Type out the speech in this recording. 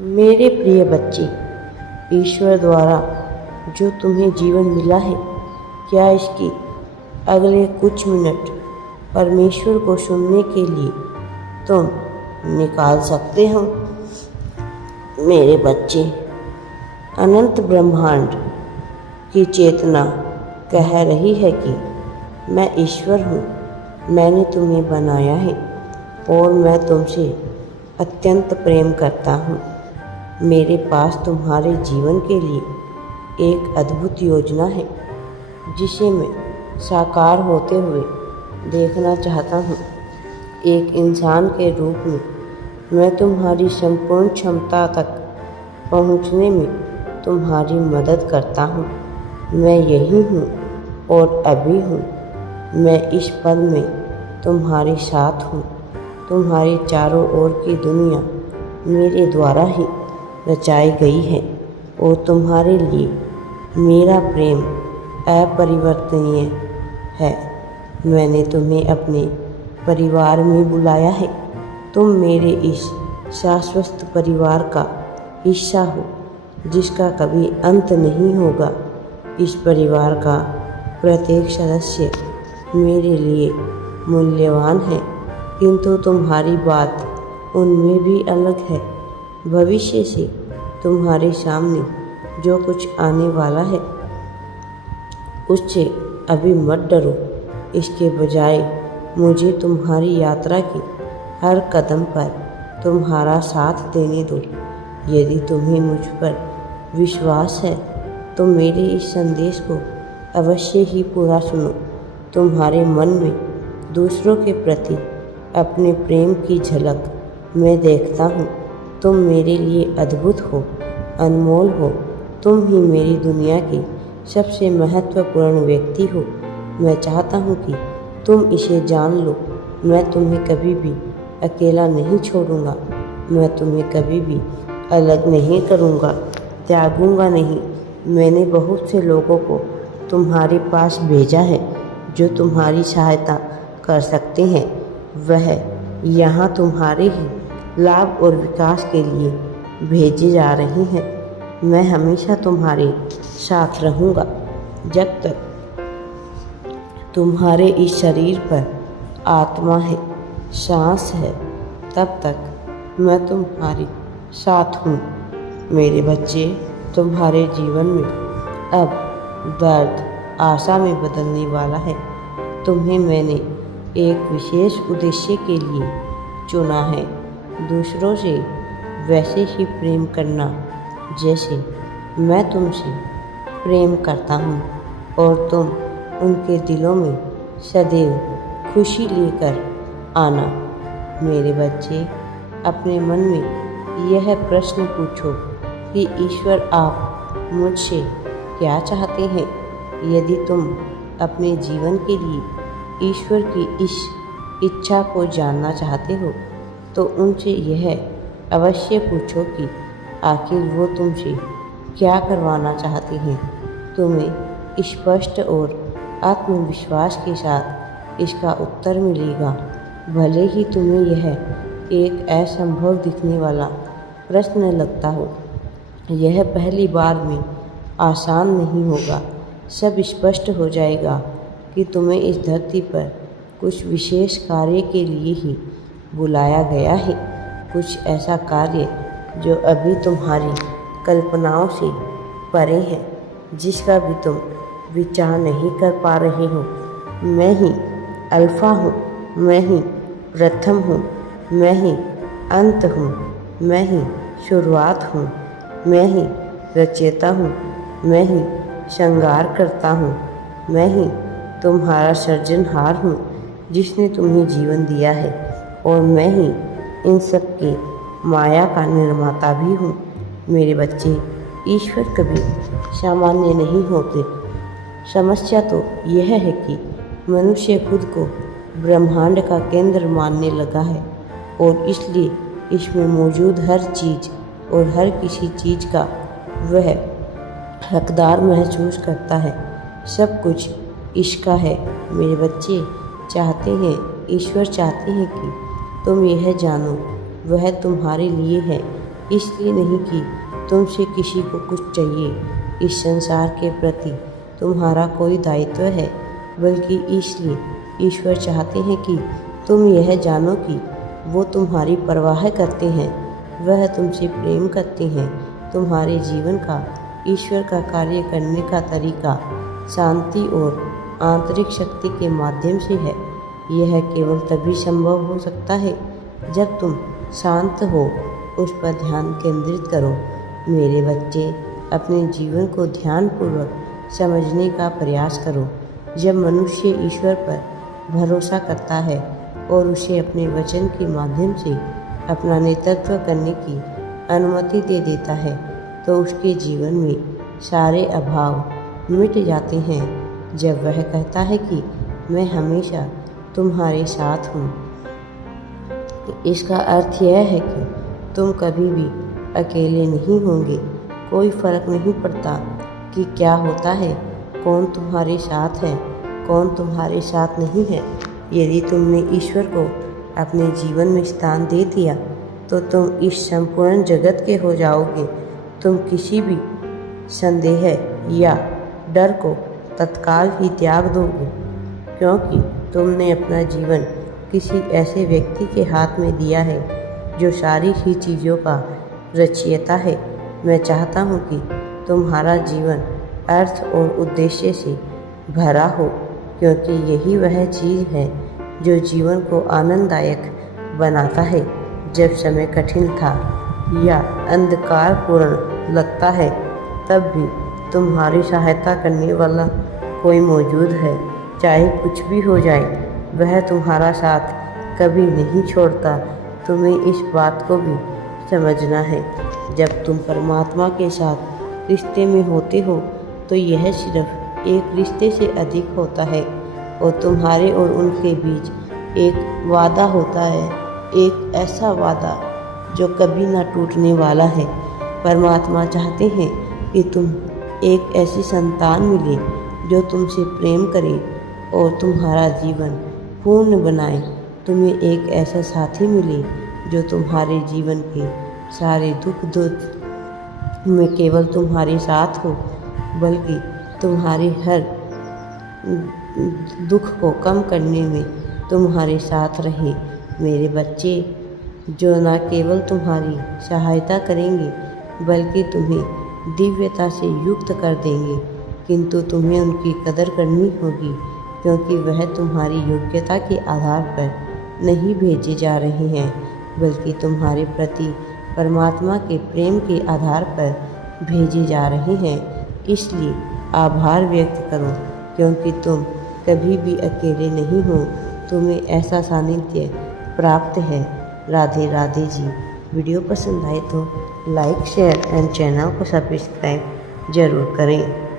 मेरे प्रिय बच्चे, ईश्वर द्वारा जो तुम्हें जीवन मिला है, क्या इसके अगले कुछ मिनट परमेश्वर को सुनने के लिए तुम निकाल सकते हो? मेरे बच्चे, अनंत ब्रह्मांड की चेतना कह रही है कि मैं ईश्वर हूँ, मैंने तुम्हें बनाया है और मैं तुमसे अत्यंत प्रेम करता हूँ। मेरे पास तुम्हारे जीवन के लिए एक अद्भुत योजना है जिसे मैं साकार होते हुए देखना चाहता हूँ। एक इंसान के रूप में मैं तुम्हारी संपूर्ण क्षमता तक पहुँचने में तुम्हारी मदद करता हूँ। मैं यही हूँ और अभी हूँ। मैं इस पल में तुम्हारे साथ हूँ। तुम्हारे चारों ओर की दुनिया मेरे द्वारा ही रचाई गई है और तुम्हारे लिए मेरा प्रेम अपरिवर्तनीय है। मैंने तुम्हें अपने परिवार में बुलाया है। तुम मेरे इस शाश्वत परिवार का हिस्सा हो जिसका कभी अंत नहीं होगा। इस परिवार का प्रत्येक सदस्य मेरे लिए मूल्यवान है, किंतु तुम्हारी बात उनमें भी अलग है। भविष्य से तुम्हारे सामने जो कुछ आने वाला है उससे अभी मत डरो। इसके बजाय मुझे तुम्हारी यात्रा के हर कदम पर तुम्हारा साथ देने दो। यदि तुम्हें मुझ पर विश्वास है तो मेरे इस संदेश को अवश्य ही पूरा सुनो। तुम्हारे मन में दूसरों के प्रति अपने प्रेम की झलक मैं देखता हूँ। तुम मेरे लिए अद्भुत हो, अनमोल हो। तुम ही मेरी दुनिया की सबसे महत्वपूर्ण व्यक्ति हो। मैं चाहता हूँ कि तुम इसे जान लो। मैं तुम्हें कभी भी अकेला नहीं छोड़ूंगा। मैं तुम्हें कभी भी अलग नहीं करूँगा, त्यागूंगा नहीं। मैंने बहुत से लोगों को तुम्हारे पास भेजा है जो तुम्हारी सहायता कर सकते हैं। वह यहाँ तुम्हारे ही लाभ और विकास के लिए भेजे जा रहे हैं। मैं हमेशा तुम्हारे साथ रहूँगा। जब तक तुम्हारे इस शरीर पर आत्मा है, सांस है, तब तक मैं तुम्हारे साथ हूँ। मेरे बच्चे, तुम्हारे जीवन में अब दर्द आशा में बदलने वाला है। तुम्हें मैंने एक विशेष उद्देश्य के लिए चुना है। दूसरों से वैसे ही प्रेम करना जैसे मैं तुमसे प्रेम करता हूँ और तुम उनके दिलों में सदैव खुशी लेकर आना। मेरे बच्चे, अपने मन में यह प्रश्न पूछो कि ईश्वर आप मुझसे क्या चाहते हैं। यदि तुम अपने जीवन के लिए ईश्वर की इस इच्छा को जानना चाहते हो तो उनसे यह अवश्य पूछो कि आखिर वो तुमसे क्या करवाना चाहते हैं। तुम्हें स्पष्ट और आत्मविश्वास के साथ इसका उत्तर मिलेगा। भले ही तुम्हें यह एक असंभव दिखने वाला प्रश्न लगता हो, यह पहली बार में आसान नहीं होगा। सब स्पष्ट हो जाएगा कि तुम्हें इस धरती पर कुछ विशेष कार्य के लिए ही बुलाया गया है। कुछ ऐसा कार्य जो अभी तुम्हारी कल्पनाओं से परे है, जिसका भी तुम विचार नहीं कर पा रहे हो। मैं ही अल्फा हूँ, मैं ही प्रथम हूँ, मैं ही अंत हूँ, मैं ही शुरुआत हूँ, मैं ही रचयिता हूँ, मैं ही श्रृंगार करता हूँ, मैं ही तुम्हारा सृजनहार हूँ जिसने तुम्हें जीवन दिया है और मैं ही इन सब के माया का निर्माता भी हूँ। मेरे बच्चे, ईश्वर कभी सामान्य नहीं होते। समस्या तो यह है कि मनुष्य खुद को ब्रह्मांड का केंद्र मानने लगा है और इसलिए इसमें मौजूद हर चीज़ और हर किसी चीज़ का वह हकदार महसूस करता है। सब कुछ इसका है। मेरे बच्चे चाहते हैं, ईश्वर चाहते हैं कि तुम यह जानो वह तुम्हारे लिए है इसलिए नहीं कि तुमसे किसी को कुछ चाहिए, इस संसार के प्रति तुम्हारा कोई दायित्व है, बल्कि इसलिए ईश्वर चाहते हैं कि तुम यह जानो कि वो तुम्हारी परवाह करते हैं, वह तुमसे प्रेम करते हैं। तुम्हारे जीवन का ईश्वर का कार्य करने का तरीका शांति और आंतरिक शक्ति के माध्यम से है। यह केवल तभी संभव हो सकता है जब तुम शांत हो। उस पर ध्यान केंद्रित करो। मेरे बच्चे, अपने जीवन को ध्यानपूर्वक समझने का प्रयास करो। जब मनुष्य ईश्वर पर भरोसा करता है और उसे अपने वचन के माध्यम से अपना नेतृत्व करने की अनुमति दे देता है, तो उसके जीवन में सारे अभाव मिट जाते हैं। जब वह कहता है कि मैं हमेशा तुम्हारे साथ हूँ, इसका अर्थ यह है कि तुम कभी भी अकेले नहीं होंगे। कोई फर्क नहीं पड़ता कि क्या होता है, कौन तुम्हारे साथ है, कौन तुम्हारे साथ नहीं है। यदि तुमने ईश्वर को अपने जीवन में स्थान दे दिया, तो तुम इस संपूर्ण जगत के हो जाओगे। तुम किसी भी संदेह या डर को तत्काल ही त्याग दोगे, क्योंकि तुमने अपना जीवन किसी ऐसे व्यक्ति के हाथ में दिया है जो सारी ही चीज़ों का रचयिता है। मैं चाहता हूँ कि तुम्हारा जीवन अर्थ और उद्देश्य से भरा हो, क्योंकि यही वह चीज़ है जो जीवन को आनंददायक बनाता है। जब समय कठिन था या अंधकारपूर्ण लगता है, तब भी तुम्हारी सहायता करने वाला कोई मौजूद है। चाहे कुछ भी हो जाए, वह तुम्हारा साथ कभी नहीं छोड़ता। तुम्हें इस बात को भी समझना है, जब तुम परमात्मा के साथ रिश्ते में होते हो, तो यह सिर्फ एक रिश्ते से अधिक होता है और तुम्हारे और उनके बीच एक वादा होता है, एक ऐसा वादा जो कभी ना टूटने वाला है। परमात्मा चाहते हैं कि तुम एक ऐसी संतान मिले जो तुमसे प्रेम करे और तुम्हारा जीवन पूर्ण बनाए। तुम्हें एक ऐसा साथी मिले जो तुम्हारे जीवन के सारे दुख में केवल तुम्हारे साथ हो, बल्कि तुम्हारे हर दुख को कम करने में तुम्हारे साथ रहे। मेरे बच्चे, जो न केवल तुम्हारी सहायता करेंगे, बल्कि तुम्हें दिव्यता से युक्त कर देंगे, किंतु तुम्हें उनकी कदर करनी होगी, क्योंकि वह तुम्हारी योग्यता के आधार पर नहीं भेजे जा रहे हैं, बल्कि तुम्हारे प्रति परमात्मा के प्रेम के आधार पर भेजे जा रहे हैं। इसलिए आभार व्यक्त करो, क्योंकि तुम कभी भी अकेले नहीं हो। तुम्हें ऐसा सानिध्य प्राप्त है। राधे राधे जी। वीडियो पसंद आए तो लाइक, शेयर एंड चैनल को सब्सक्राइब जरूर करें।